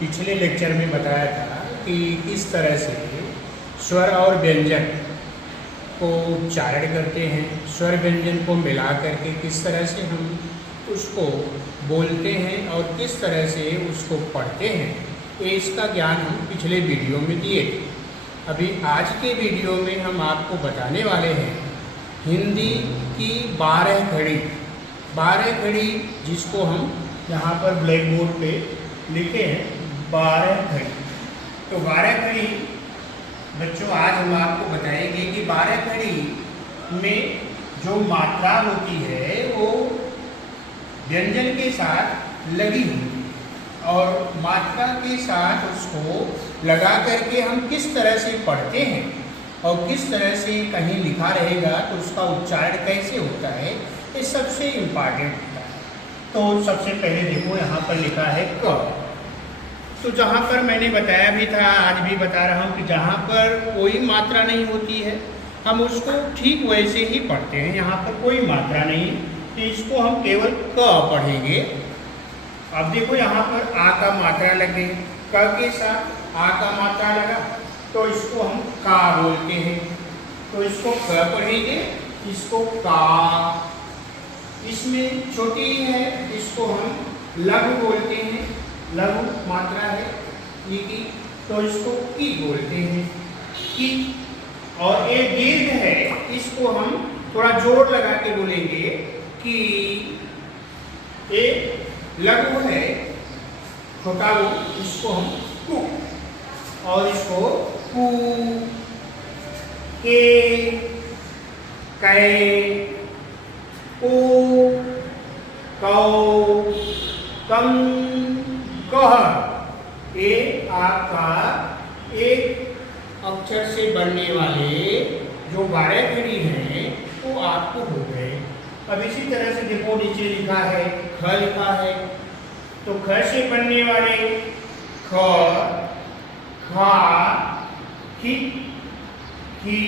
पिछले लेक्चर में बताया था कि किस तरह से स्वर और व्यंजन को उच्चारण करते हैं, स्वर व्यंजन को मिला करके किस तरह से हम उसको बोलते हैं और किस तरह से उसको पढ़ते हैं, ये इसका ज्ञान हम पिछले वीडियो में दिए थे। अभी आज के वीडियो में हम आपको बताने वाले हैं हिंदी की 12 खड़ी। 12 खड़ी जिसको हम यहाँ पर ब्लैक बोर्ड पे लिखे हैं 12 खड़ी। तो 12 खड़ी बच्चों आज हम आपको बताएंगे कि 12 खड़ी में जो मात्रा होती है वो व्यंजन के साथ लगी होती है और मात्रा के साथ उसको लगा करके हम किस तरह से पढ़ते हैं और किस तरह से कहीं लिखा रहेगा तो उसका उच्चारण कैसे होता है, ये सबसे इम्पॉर्टेंट होता है। तो सबसे पहले देखो यहाँ पर लिखा है क। तो जहाँ पर मैंने बताया भी था, आज भी बता रहा हूँ कि जहाँ पर कोई मात्रा नहीं होती है हम उसको ठीक वैसे ही पढ़ते हैं। यहाँ पर कोई मात्रा नहीं तो इसको हम केवल क पढ़ेंगे। अब देखो यहाँ पर आ का मात्रा लगे, क के साथ आ का मात्रा लगा तो इसको हम का बोलते हैं। तो इसको क पढ़ेंगे, इसको का। इसमें छोटी है इसको हम लघु बोलते हैं, लघु मात्रा है ये की, तो इसको की बोलते हैं, की। और एक दीर्घ है इसको हम थोड़ा जोर लगा के बोलेंगे कि। एक लघु है छोटा वो, इसको हम कु, और इसको कु, के, कै, को, कौ, कं, कह। ये आपका एक अक्षर से बनने वाले जो 12 खड़ी हैं वो आपको हो गए। अब इसी तरह से देखो नीचे लिखा है ख लिखा है, तो ख से बनने वाले ख, खा, खी, खी,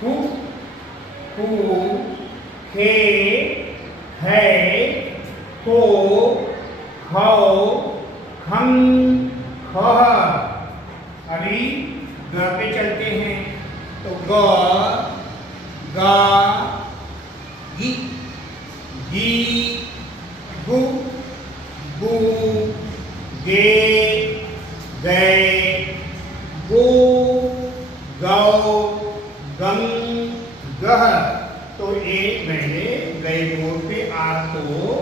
खु, खू, खे, है, को, खौ, खं, खह। अभी ग पे चलते हैं तो ग, गा, गी, गी, गु, गु, गे, गै, गो, गौ, गं, गह। तो एक मैंने गए बोर्ड पे आपको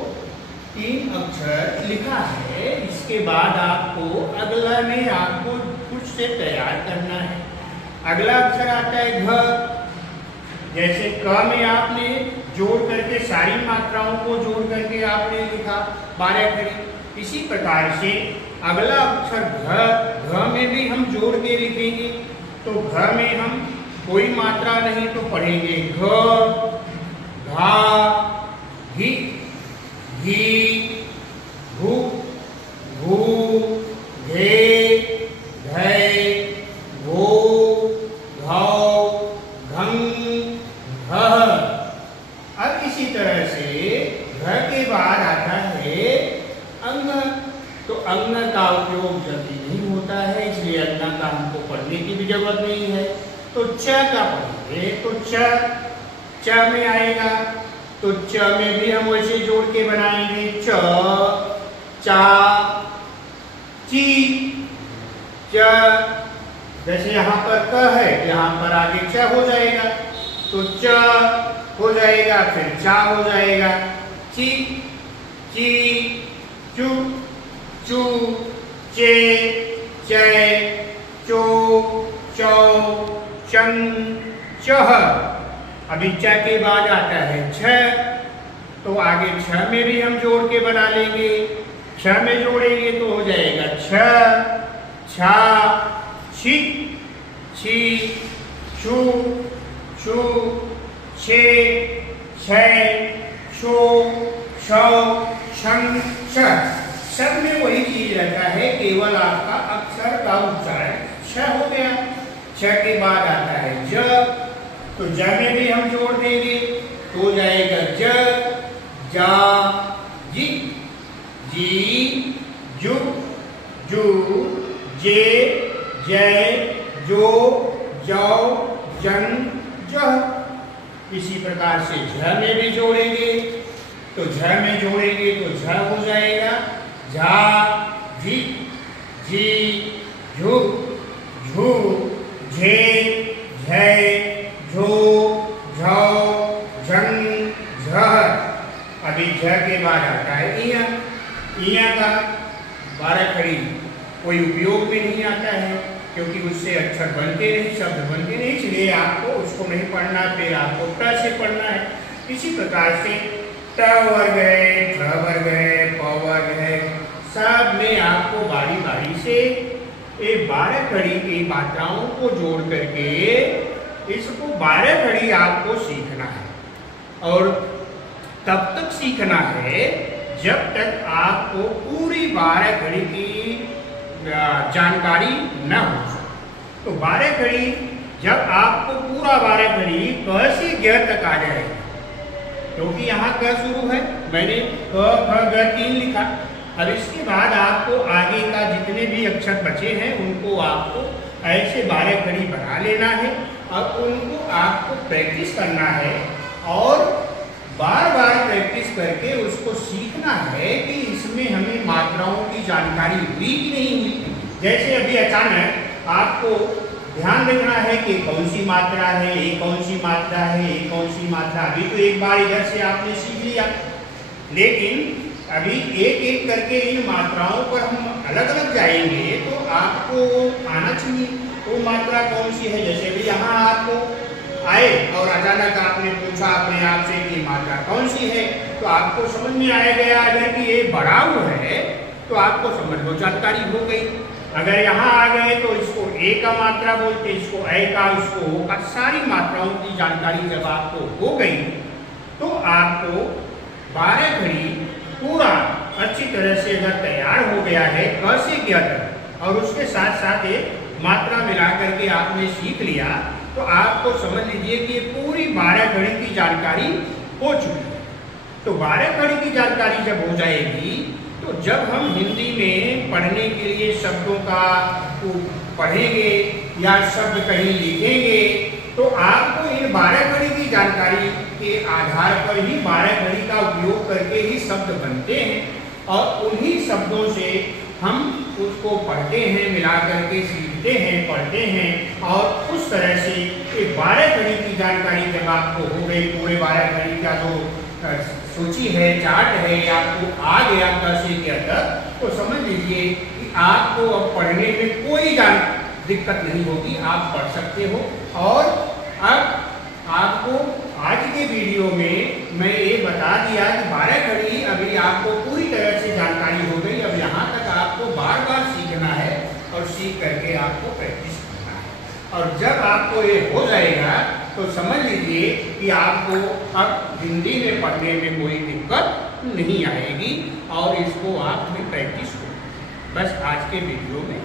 3 अक्षर लिखा है। इसके बाद आपको अगला में आपको कुछ से तैयार करना है। अगला अक्षर आता है घ। जैसे क में आपने जोड़ करके सारी मात्राओं को जोड़ करके आपने लिखा 12 खड़ी, इसी प्रकार से अगला अक्षर घ। घ में भी हम जोड़ के लिखेंगे। तो घ में हम कोई मात्रा नहीं तो पढ़ेंगे घ, घा, घी, घी, घु, घू, घे, घै, घो, घौ, घं, घह। अब इसी तरह से घ के बाद आता है अंग। तो अंग का उपयोग जल्दी नहीं होता है, इसलिए अंग का हमको पढ़ने की भी जरूरत नहीं है। तो च का पढ़ेंगे तो च में आएगा। तो च में भी हम वैसे जोड़ के बनाएंगे च, चा, ची, च। जैसे यहाँ पर क है यहाँ पर आगे च हो जाएगा तो च हो जाएगा, फिर चा हो जाएगा, ची, ची, चू, चू, चे, चै, चो, चौ, चं, चह। अभी च के बाद आता है छ, तो आगे छ में भी हम जोड़ के बना लेंगे। छ में जोड़ेंगे तो हो जाएगा छ, छा, छी, छी, छू, छू, छे, छै, छो, छौ, छं, छ। सब में वही चीज रहता है, केवल आपका अक्षर का उच्चारण छ हो गया। छ के बाद आता है ज, तो ज में भी हम जोड़ देंगे तो हो जाएगा ज, जा, जी, जी, जु, जे, जय, जो, जौ, जन, जह। इसी प्रकार से झ में भी जोड़ेंगे तो झ में जोड़ेंगे तो झ हो जाएगा झा, झी, झी, झू, झू, झे, झै, झो, झौ, झंग, झ। अभी झ के बाद आता है इया। इया का 12 खड़ी कोई उपयोग में नहीं आता है क्योंकि उससे अक्षर बनते नहीं, शब्द बनते नहीं, इसलिए आपको उसको नहीं पढ़ना, फिर आपको ट से पढ़ना है। इसी प्रकार से ट वर्ग है, ठ वर्ग है, प वर्ग है, सब में आपको बारी बारी से ये 12 खड़ी की मात्राओं को जोड़ करके इसको 12 खड़ी आपको सीखना है। और तब तक सीखना है जब तक आपको पूरी 12 खड़ी की जानकारी न हो। तो 12 खड़ी जब आपको पूरा 12 खड़ी क से ग तक आ जाएगा, क्योंकि यहाँ क शुरू है, मैंने क ख ग 3 लिखा। अब इसके बाद आपको आगे का जितने भी अक्षर बचे हैं उनको आपको ऐसे 12 खड़ी बना लेना है और उनको आपको प्रैक्टिस करना है और बार बार प्रैक्टिस करके उसको सीखना है कि इसमें हमें मात्राओं की जानकारी हुई कि नहीं हुई। जैसे अभी अचानक आपको ध्यान रखना है कि कौन सी मात्रा है, ये कौन सी मात्रा है, ये कौन सी मात्रा। अभी तो एक बार इधर से आपने सीख लिया, लेकिन अभी एक एक करके इन मात्राओं पर हम अलग अलग जाएंगे तो आपको आना चाहिए वो मात्रा कौन सी है। जैसे भी यहाँ आपको आए और अचानक आपने पूछा अपने आप से कि मात्रा कौन सी है, तो आपको समझ में आ गया अगर कि ये बढ़ाव है तो आपको समझ लो जानकारी हो गई। अगर यहाँ आ गए तो इसको ए का मात्रा बोलते, इसको ए का, इसको ओ का, सारी मात्राओं की जानकारी जब आपको हो गई तो आपको 12 खड़ी पूरा अच्छी तरह से अगर तैयार हो गया है क से ग तक और उसके साथ साथ एक मात्रा मिला करके आपने सीख लिया तो आपको समझ लीजिए कि पूरी 12 खड़ी की जानकारी हो चुकी है। तो 12 खड़ी की जानकारी जब हो जाएगी तो जब हम हिंदी में पढ़ने के लिए शब्दों का पढ़ेंगे या शब्द कहीं लिखेंगे तो आपको इन 12 खड़ी की जानकारी के आधार पर ही 12 खड़ी का उपयोग करके ही शब्द बनते हैं और उन्हीं शब्दों से हम उसको पढ़ते हैं, मिला करके सीखते हैं, पढ़ते हैं और उस तरह से ये 12 खड़ी की जानकारी जब आपको हो गई, पूरे 12 खड़ी का जो सूची है, चार्ट है, आपको आ गया क से ग तक, तो समझ लीजिए कि आपको अब पढ़ने में कोई दिक्कत नहीं होगी, आप पढ़ सकते हो। और अब आपको आज के वीडियो में मैं ये बता दिया कि 12 खड़ी अभी आपको पूरी तरह से जानकारी हो गई। अब यहाँ तक आपको बार बार सीखना है और सीख करके आपको प्रैक्टिस करना है और जब आपको ये हो जाएगा तो समझ लीजिए कि आपको अब हिंदी में पढ़ने में कोई दिक्कत नहीं आएगी और इसको आप में प्रैक्टिस हो। बस आज के वीडियो में